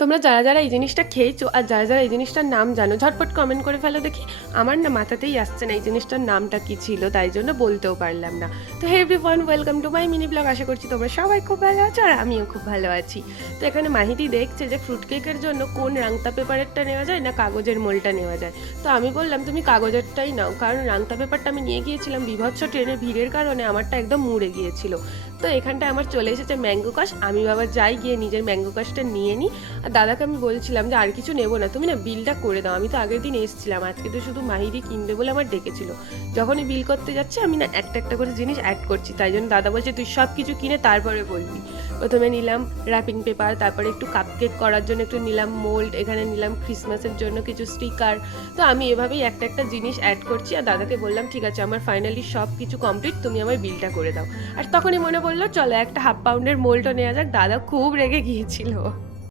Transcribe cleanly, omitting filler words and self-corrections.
তোমরা যারা যারা এই জিনিসটা খেয়েছো আর যারা যারা এই জিনিসটার নাম জানো ঝটপট কমেন্ট করে ফেলো দেখি। আমার না মাথাতেই আসছে না এই জিনিসটার নামটা কি ছিল, তাই জন্য বলতেও পারলাম না। তো hey everyone, welcome to my mini blog. আশা করছি তোমরা সবাই খুব ভালো আছো আর আমিও খুব ভালো আছি। তো এখানে মাহিতি দেখছে যে ফ্রুট কেকের জন্য কোন রাংতা পেপারেরটা নেওয়া যায় না কাগজের মোলটা নেওয়া যায়। তো আমি বললাম তুমি কাগজেরটাই নাও, কারণ রাংতা পেপারটা আমি নিয়ে গিয়েছিলাম বিভৎস ট্রেনের ভিড়ের কারণে আমারটা একদম মুড়ে গিয়েছিল। তো এখানটায় আমার চলে এসেছে ম্যাঙ্গো কাশ। আমি বাবা যাই গিয়ে নিজের ম্যাঙ্গো কাশটা নিয়ে নিই। আর দাদাকে আমি বলছিলাম যে আর কিছু নেবো না, তুমি না বিলটা করে দাও। আমি তো আগের দিন এসেছিলাম, আজকে তো শুধু মাহিরি কিনবে বলে আমার ডেকেছিল। যখনই বিল করতে যাচ্ছে আমি না একটা একটা করে জিনিস অ্যাড করছি, তাই জন্য দাদা বলছে তুই সব কিছু কিনে তারপরে বলবি। প্রথমে নিলাম র্যাপিং পেপার, তারপরে একটু কাপকেক করার জন্য একটু নিলাম মোল্ড, এখানে নিলাম ক্রিসমাসের জন্য কিছু স্টিকার। তো আমি এভাবেই একটা একটা জিনিস অ্যাড করছি আর দাদাকে বললাম ঠিক আছে আমার ফাইনালি সব কিছু কমপ্লিট, তুমি আমার বিলটা করে দাও। আর তখনই মনে পড়লো চলো একটা হাফ পাউন্ডের মোল্ডও নেওয়া যাক, দাদা খুব রেগে গিয়েছিল।